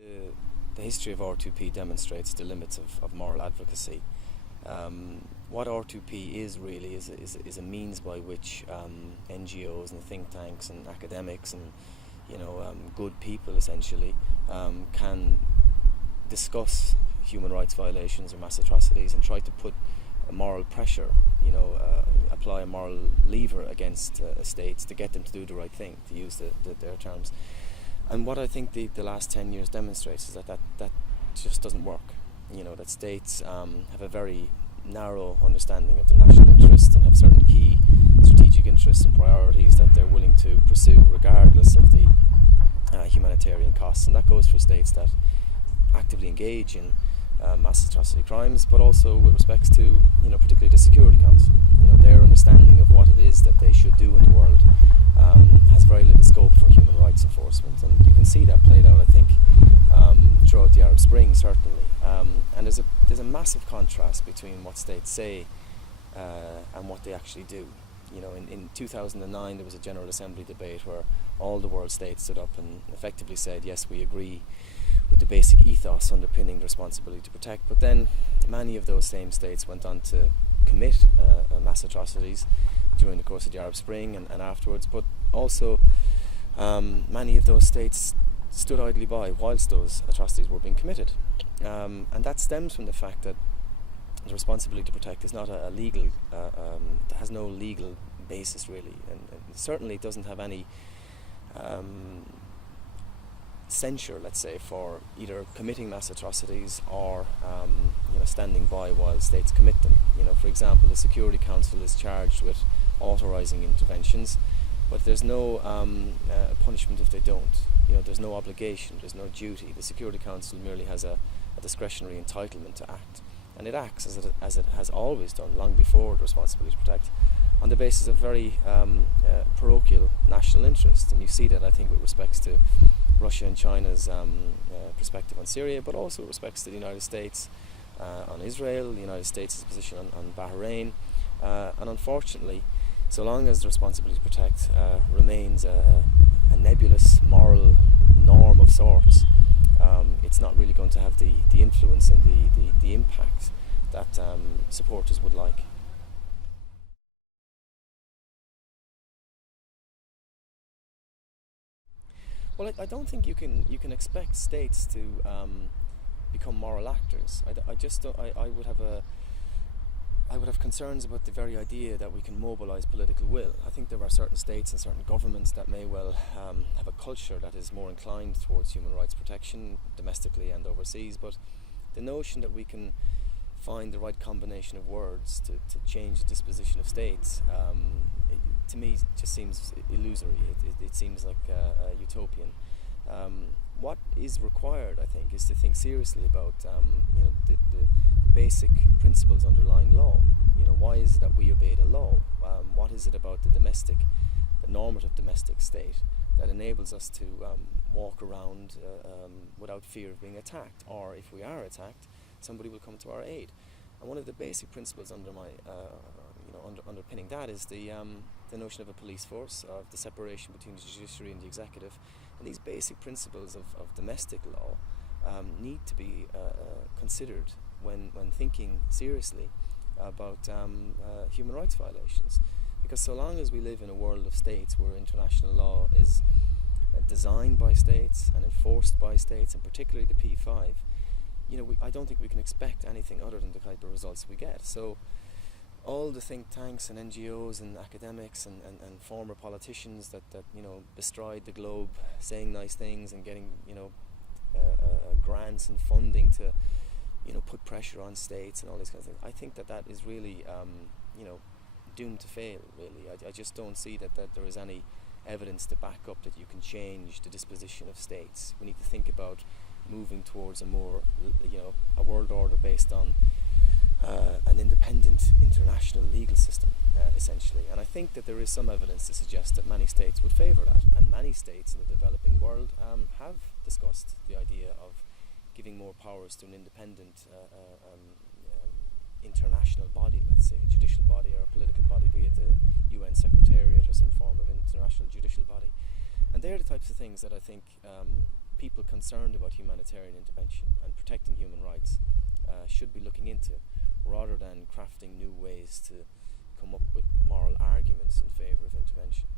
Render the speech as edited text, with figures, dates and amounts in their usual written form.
The history of R2P demonstrates the limits of moral advocacy. What R2P is really is a means by which NGOs and think tanks and academics and good people essentially can discuss human rights violations or mass atrocities and try to put a moral pressure, apply a moral lever against states to get them to do the right thing, to use their terms. And what I think the last 10 years demonstrates is that just doesn't work. That states have a very narrow understanding of their national interests and have certain key strategic interests and priorities that they're willing to pursue regardless of the humanitarian costs. And that goes for states that actively engage in mass atrocity crimes, but also with respects to, particularly the Security Council. Their understanding of what it is that they should do in the world has very little scope for human rights enforcement, and you can see that played out, I think, throughout the Arab Spring, certainly. And there's a massive contrast between what states say and what they actually do. In 2009 there was a General Assembly debate where all the world states stood up and effectively said, yes, we agree with the basic ethos underpinning the responsibility to protect, but then many of those same states went on to commit mass atrocities during the course of the Arab Spring and afterwards, but also many of those states stood idly by whilst those atrocities were being committed. And that stems from the fact that the responsibility to protect is not a legal, has no legal basis really, and certainly doesn't have any censure, let's say, for either committing mass atrocities or standing by while states commit them. For example, the Security Council is charged with authorising interventions, but there's no punishment if they don't. There's no obligation, there's no duty. The Security Council merely has a discretionary entitlement to act, and it acts as it has always done long before the responsibility to protect, on the basis of very parochial national interest. And you see that, I think, with respects to Russia and China's perspective on Syria, but also with respects to the United States on Israel, the United States' position on Bahrain, and unfortunately, so long as the responsibility to protect remains a nebulous moral norm of sorts, it's not really going to have the influence and the impact that supporters would like. Well, I don't think you can expect states to become moral actors. I just don't. I would have concerns about the very idea that we can mobilise political will. I think there are certain states and certain governments that may well have a culture that is more inclined towards human rights protection, domestically and overseas, but the notion that we can find the right combination of words to change the disposition of states, to me, just seems illusory. It seems like utopian. What is required, I think, is to think seriously about the basic principles underlying law. Why is it that we obey the law? What is it about the normative domestic state that enables us to walk around without fear of being attacked, or if we are attacked, somebody will come to our aid? And one of the basic principles underpinning that is the notion of a police force, of the separation between the judiciary and the executive. And these basic principles of domestic law need to be considered when thinking seriously about human rights violations. Because so long as we live in a world of states where international law is designed by states and enforced by states, and particularly the P5, I don't think we can expect anything other than the type of results we get. So all the think tanks and NGOs and academics and former politicians that bestride the globe saying nice things and getting grants and funding to put pressure on states and all these kinds of things, I think that is really doomed to fail, really. I just don't see that there is any evidence to back up that you can change the disposition of states. We need to think about moving towards a more a world order based on an independent international legal system, essentially. And I think that there is some evidence to suggest that many states would favour that, and many states in the developing world have discussed the idea of giving more powers to an independent international body, let's say, a judicial body or a political body, be it the UN Secretariat or some form of international judicial body. And they're the types of things that I think people concerned about humanitarian intervention and protecting human rights should be looking into, rather than crafting new ways to come up with moral arguments in favour of intervention.